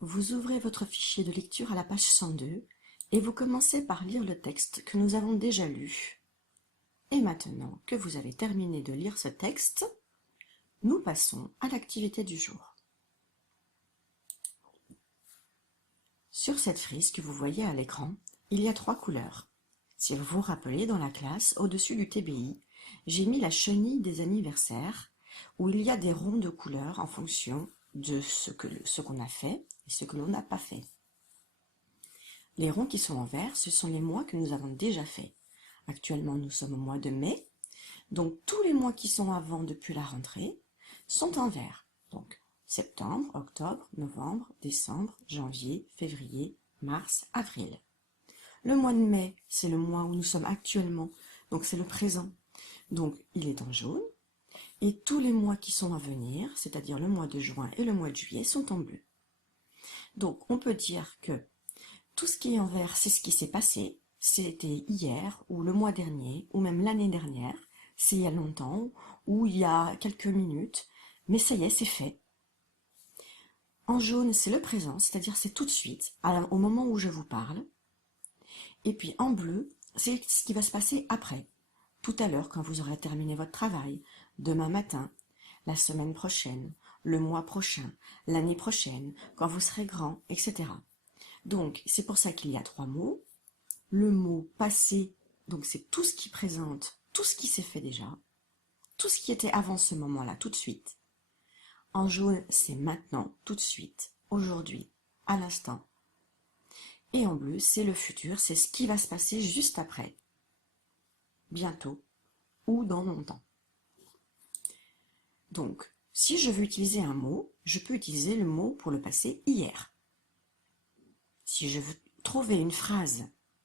Vous ouvrez votre fichier de lecture à la page 102 et vous commencez par lire le texte que nous avons déjà lu. Et maintenant que vous avez terminé de lire ce texte, nous passons à l'activité du jour. Sur cette frise que vous voyez à l'écran, il y a 3 couleurs. Si vous vous rappelez, dans la classe, au-dessus du TBI, j'ai mis la chenille des anniversaires, où il y a des ronds de couleurs en fonction de ce qu'on a fait et ce que l'on n'a pas fait. Les ronds qui sont en vert, ce sont les mois que nous avons déjà faits. Actuellement, nous sommes au mois de mai, donc tous les mois qui sont avant depuis la rentrée sont en vert. Donc septembre, octobre, novembre, décembre, janvier, février, mars, avril. Le mois de mai, c'est le mois où nous sommes actuellement, donc c'est le présent. Donc il est en jaune. Et tous les mois qui sont à venir, c'est-à-dire le mois de juin et le mois de juillet, sont en bleu. Donc on peut dire que tout ce qui est en vert, c'est ce qui s'est passé. C'était hier, ou le mois dernier, ou même l'année dernière. C'est il y a longtemps, ou il y a quelques minutes. Mais ça y est, c'est fait. En jaune, c'est le présent, c'est-à-dire c'est tout de suite, au moment où je vous parle. Et puis en bleu, c'est ce qui va se passer après. Tout à l'heure, quand vous aurez terminé votre travail, demain matin, la semaine prochaine, le mois prochain, l'année prochaine, quand vous serez grand, etc. Donc, c'est pour ça qu'il y a 3 mots. Le mot passé, donc c'est tout ce qui présente, tout ce qui s'est fait déjà, tout ce qui était avant ce moment-là, tout de suite. En jaune, c'est maintenant, tout de suite, aujourd'hui, à l'instant. Et en bleu, c'est le futur, c'est ce qui va se passer juste après, bientôt ou dans longtemps. Donc, si je veux utiliser un mot, je peux utiliser le mot pour le passé hier. Si je veux trouver une phrase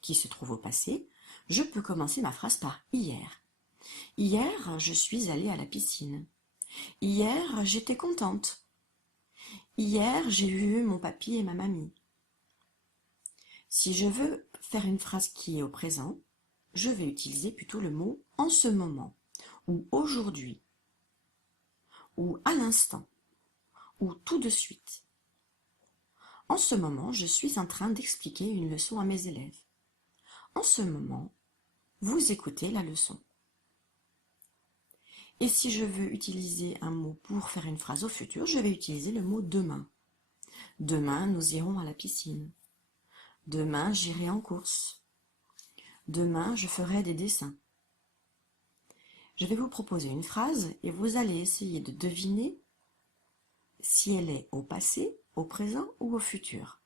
qui se trouve au passé, je peux commencer ma phrase par hier. Hier, je suis allée à la piscine. Hier, j'étais contente. Hier, j'ai vu mon papy et ma mamie. Si je veux faire une phrase qui est au présent, je vais utiliser plutôt le mot en ce moment, ou aujourd'hui, ou à l'instant, ou tout de suite. En ce moment, je suis en train d'expliquer une leçon à mes élèves. En ce moment, vous écoutez la leçon. Et si je veux utiliser un mot pour faire une phrase au futur, je vais utiliser le mot demain. Demain, nous irons à la piscine. Demain, j'irai en course. Demain, je ferai des dessins. Je vais vous proposer une phrase et vous allez essayer de deviner si elle est au passé, au présent ou au futur.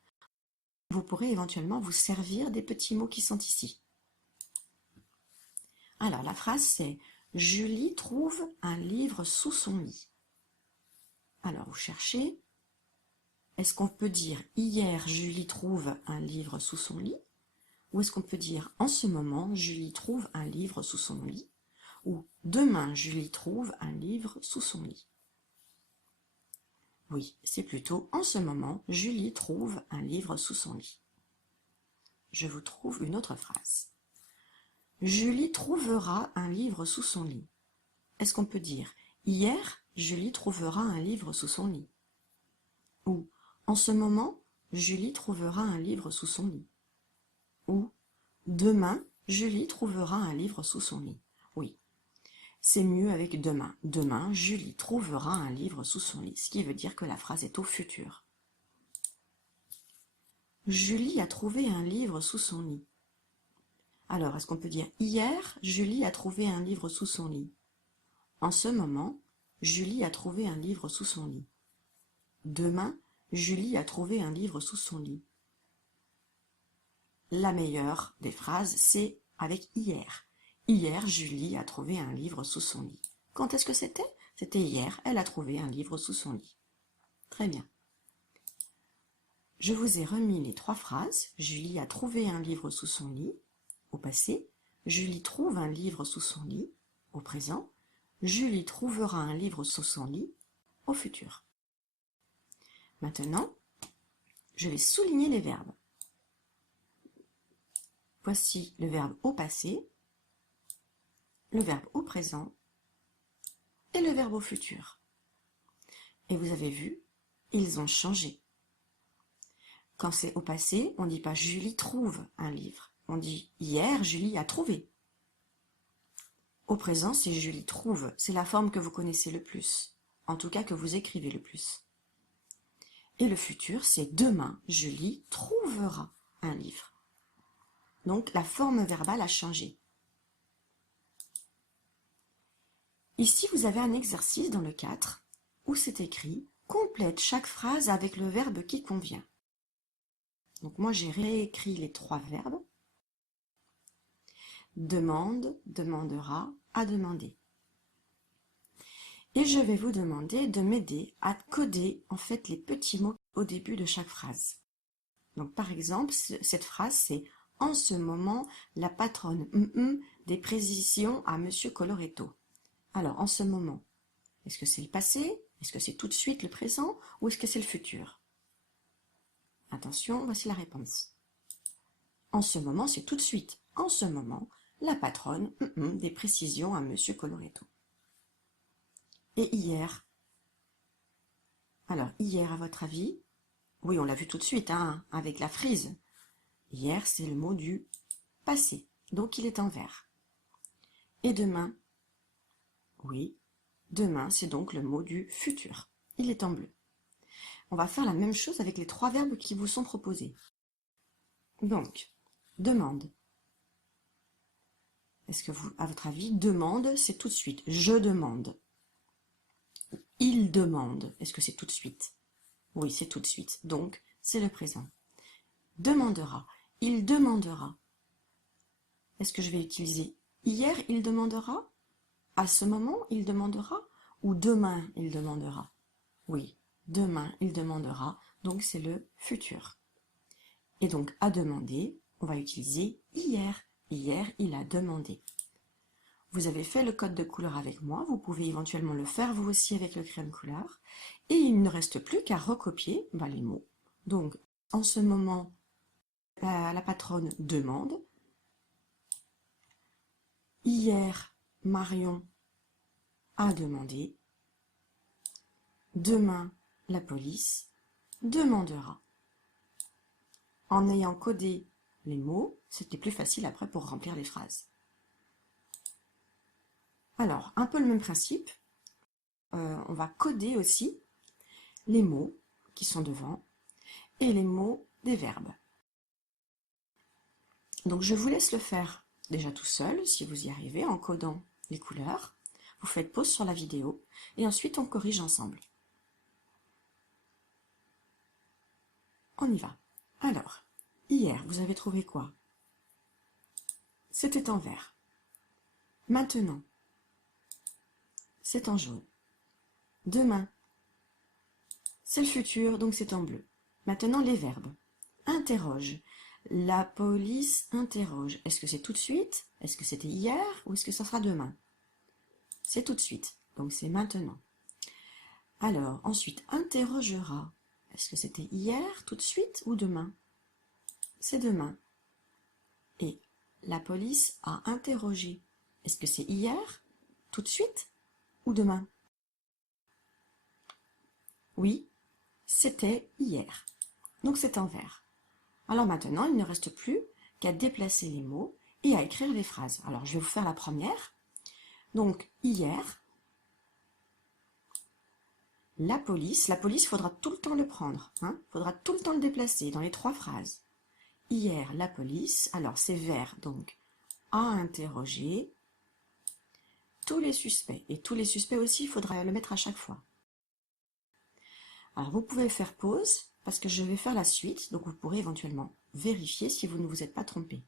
Vous pourrez éventuellement vous servir des petits mots qui sont ici. Alors, la phrase c'est « Julie trouve un livre sous son lit ». Alors, vous cherchez. Est-ce qu'on peut dire « Hier, Julie trouve un livre sous son lit » ou est-ce qu'on peut dire « En ce moment, Julie trouve un livre sous son lit » ou « Demain, Julie trouve un livre sous son lit ». Oui, c'est plutôt « En ce moment, Julie trouve un livre sous son lit ». Je vous trouve une autre phrase. Julie trouvera un livre sous son lit. Est-ce qu'on peut dire « Hier, Julie trouvera un livre sous son lit » ou « En ce moment, Julie trouvera un livre sous son lit » ou « Demain, Julie trouvera un livre sous son lit ». Oui, c'est mieux avec demain. Demain, Julie trouvera un livre sous son lit, ce qui veut dire que la phrase est au futur. Julie a trouvé un livre sous son lit. Alors, est-ce qu'on peut dire « Hier, Julie a trouvé un livre sous son lit ». En ce moment, Julie a trouvé un livre sous son lit. Demain, Julie a trouvé un livre sous son lit. La meilleure des phrases, c'est avec hier. Hier, Julie a trouvé un livre sous son lit. Quand est-ce que c'était? C'était hier, elle a trouvé un livre sous son lit. Très bien. Je vous ai remis les 3 phrases. Julie a trouvé un livre sous son lit, au passé. Julie trouve un livre sous son lit, au présent. Julie trouvera un livre sous son lit, au futur. Maintenant, je vais souligner les verbes. Voici le verbe au passé, le verbe au présent et le verbe au futur. Et vous avez vu, ils ont changé. Quand c'est au passé, on ne dit pas Julie trouve un livre. On dit hier, Julie a trouvé. Au présent, c'est Julie trouve. C'est la forme que vous connaissez le plus. En tout cas, que vous écrivez le plus. Et le futur, c'est demain, Julie trouvera un livre. Donc, la forme verbale a changé. Ici, vous avez un exercice dans le 4 où c'est écrit « Complète chaque phrase avec le verbe qui convient ». Donc moi, j'ai réécrit les 3 verbes. Demande, demandera, a demandé. Et je vais vous demander de m'aider à coder en fait les petits mots au début de chaque phrase. Donc par exemple, cette phrase c'est « En ce moment, la patronne des précisions à Monsieur Coloretto ». Alors, en ce moment, est-ce que c'est le passé? Est-ce que c'est tout de suite le présent? Ou est-ce que c'est le futur? Attention, voici la réponse. En ce moment, c'est tout de suite. En ce moment, la patronne des précisions à Monsieur Coloretto. Et hier? Alors, hier, à votre avis? Oui, on l'a vu tout de suite, hein, avec la frise. Hier, c'est le mot du passé, donc il est en vert. Et demain? Oui, demain, c'est donc le mot du futur. Il est en bleu. On va faire la même chose avec les 3 verbes qui vous sont proposés. Donc, demande. Est-ce que vous, à votre avis, demande, c'est tout de suite. Je demande. Il demande. Est-ce que c'est tout de suite? Oui, c'est tout de suite. Donc, c'est le présent. Demandera. Il demandera. Est-ce que je vais utiliser hier, il demandera? À ce moment, il demandera? Ou demain, il demandera? Oui, demain, il demandera. Donc, c'est le futur. Et donc, à demander, on va utiliser hier. Hier, il a demandé. Vous avez fait le code de couleur avec moi, vous pouvez éventuellement le faire vous aussi avec le crayon de couleur. Et il ne reste plus qu'à recopier les mots. Donc, en ce moment, la patronne demande. Hier, Marion a demandé. Demain, la police demandera. En ayant codé les mots, c'était plus facile après pour remplir les phrases. Alors, un peu le même principe, on va coder aussi les mots qui sont devant et les mots des verbes. Donc je vous laisse le faire déjà tout seul, si vous y arrivez, en codant les couleurs. Vous faites pause sur la vidéo et ensuite on corrige ensemble. On y va. Alors, hier, vous avez trouvé quoi? C'était en vert. Maintenant, c'est en jaune. Demain, c'est le futur, donc c'est en bleu. Maintenant, les verbes. Interroge. La police interroge. Est-ce que c'est tout de suite? Est-ce que c'était hier? Ou est-ce que ça sera demain? C'est tout de suite, donc c'est maintenant. Alors, ensuite, interrogera. Est-ce que c'était hier, tout de suite, ou demain? C'est demain. Et la police a interrogé. Est-ce que c'est hier, tout de suite, ou demain? Oui, c'était hier. Donc c'est en vert. Alors maintenant, il ne reste plus qu'à déplacer les mots et à écrire les phrases. Alors je vais vous faire la première. Donc hier, la police, il faudra tout le temps le prendre. Il faudra tout le temps le déplacer dans les 3 phrases. Hier, la police, alors c'est vert, donc a interrogé tous les suspects. Et tous les suspects aussi, il faudra le mettre à chaque fois. Alors vous pouvez faire pause parce que je vais faire la suite, donc vous pourrez éventuellement vérifier si vous ne vous êtes pas trompé.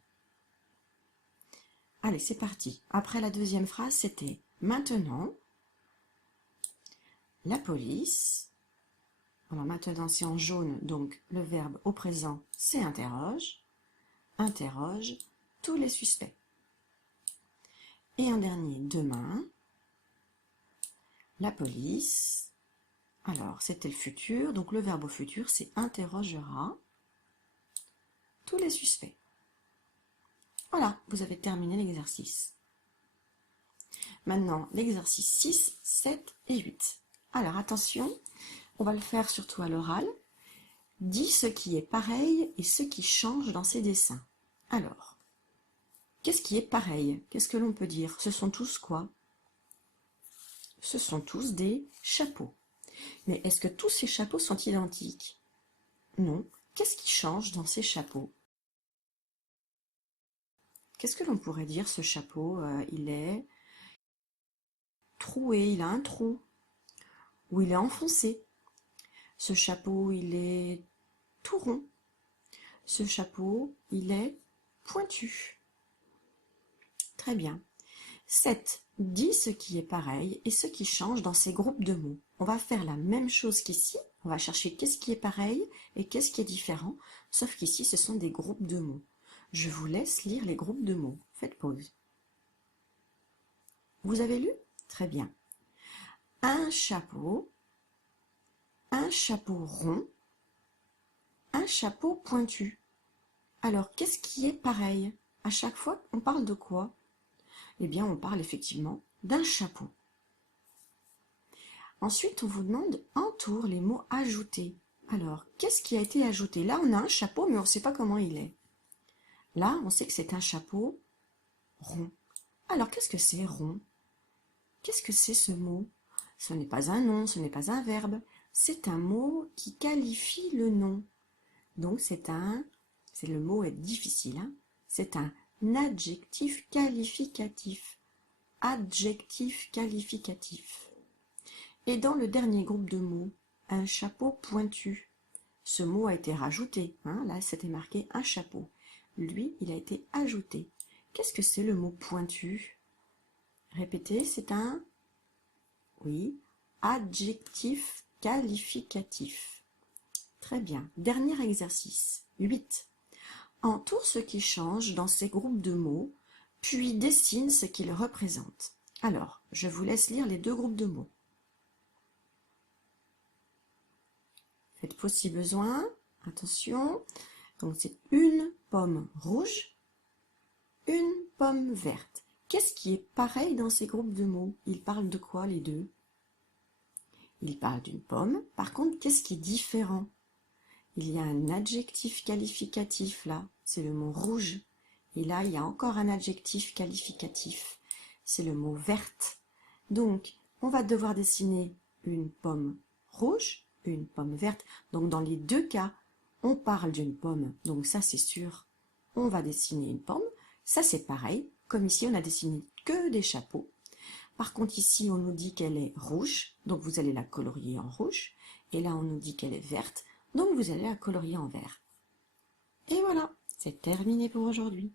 Allez, c'est parti. Après la deuxième phrase, c'était maintenant, la police. Alors maintenant c'est en jaune, donc le verbe au présent c'est interroge. Interroge tous les suspects. Et un dernier, demain, la police. Alors, c'était le futur, donc le verbe au futur, c'est interrogera tous les suspects. Voilà, vous avez terminé l'exercice. Maintenant, l'exercice 6, 7 et 8. Alors, attention, on va le faire surtout à l'oral. dis ce qui est pareil et ce qui change dans ces dessins. Alors, qu'est-ce qui est pareil? Qu'est-ce que l'on peut dire? Ce sont tous quoi? Ce sont tous des chapeaux. Mais est-ce que tous ces chapeaux sont identiques? Non. Qu'est-ce qui change dans ces chapeaux? Qu'est-ce que l'on pourrait dire, ce chapeau? Il est troué, il a un trou. Ou il est enfoncé. Ce chapeau, il est tout rond. Ce chapeau, il est pointu. Très bien. 7. Dis ce qui est pareil et ce qui change dans ces groupes de mots. On va faire la même chose qu'ici. On va chercher qu'est-ce qui est pareil et qu'est-ce qui est différent, sauf qu'ici, ce sont des groupes de mots. Je vous laisse lire les groupes de mots. Faites pause. Vous avez lu? Très bien. Un chapeau rond, un chapeau pointu. Alors, qu'est-ce qui est pareil? À chaque fois, on parle de quoi? Eh bien, on parle effectivement d'un chapeau. Ensuite, on vous demande entoure les mots ajoutés. Alors, qu'est-ce qui a été ajouté? Là, on a un chapeau, mais on ne sait pas comment il est. Là, on sait que c'est un chapeau rond. Alors, qu'est-ce que c'est rond? Qu'est-ce que c'est ce mot? Ce n'est pas un nom, ce n'est pas un verbe. C'est un mot qui qualifie le nom. Donc, le mot est difficile, hein? C'est un adjectif qualificatif. Adjectif qualificatif. Et dans le dernier groupe de mots, un chapeau pointu. Ce mot a été rajouté, hein? Là, c'était marqué un chapeau. Lui, il a été ajouté. Qu'est-ce que c'est le mot pointu? Répétez, c'est un, oui, adjectif qualificatif. Très bien. Dernier exercice. 8. Entoure ce qui change dans ces groupes de mots, puis dessine ce qu'ils représentent. Alors, je vous laisse lire les deux groupes de mots. Faites pause si besoin. Attention. Donc, c'est une pomme rouge, une pomme verte. Qu'est-ce qui est pareil dans ces groupes de mots? Ils parlent de quoi, les deux? Ils parlent d'une pomme. Par contre, qu'est-ce qui est différent? Il y a un adjectif qualificatif là, c'est le mot rouge. Et là, il y a encore un adjectif qualificatif, c'est le mot verte. Donc, on va devoir dessiner une pomme rouge, une pomme verte. Donc, dans les deux cas, on parle d'une pomme. Donc, ça, c'est sûr. On va dessiner une pomme. Ça, c'est pareil. Comme ici, on a dessiné que des chapeaux. Par contre, ici, on nous dit qu'elle est rouge. Donc, vous allez la colorier en rouge. Et là, on nous dit qu'elle est verte. Donc, vous allez la colorier en vert. Et voilà, c'est terminé pour aujourd'hui.